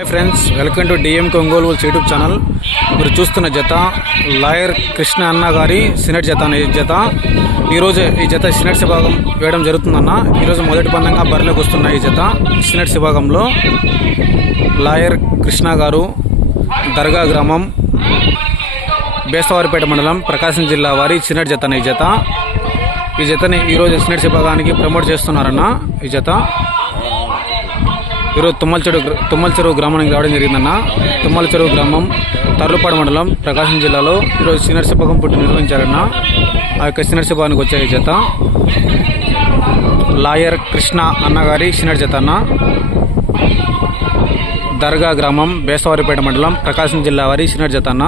Hi friends, welcome to DM Ongole YouTube channel. మీరు చూస్తున్న జత లాయర్ కృష్ణ అన్న గారి సినెట్ జత అనే జత. ఈరోజు ఈ జత సినెట్స్ విభాగం వేయడం జరుగుతుందన్న. ఈరోజు మొదటి పందంగా బరిలోకి వస్తున్న ఈ జత సినెట్స్ విభాగంలో లాయర్ కృష్ణ గారు, దర్గా గ్రామం, బేస్తవారిపేట మండలం, ప్రకాశం జిల్లా వారి సినెట్ జత అనే జత. ఈ జతని ఈరోజు సినెట్స్ విభాగానికి ప్రమోట్ చేస్తున్నారన్న. ఈ జత ఈరోజు తుమ్మల చెరువు గ్రామానికి రావడం జరిగిందన్న. తుమ్మల చెరువు గ్రామం, తర్లుపాడు మండలం, ప్రకాశం జిల్లాలో ఈరోజు సినెట్స్ విభాగం పుట్టి నిర్వహించారన్న. ఆ యొక్క సినెట్స్ విభాగానికి వచ్చే ఈ జత లాయర్ కృష్ణ అన్నగారి సినెట్ జత అన్న. దర్గా గ్రామం, బేస్తవారిపేట మండలం, ప్రకాశం జిల్లా వారి సినెట్ జత అన్న.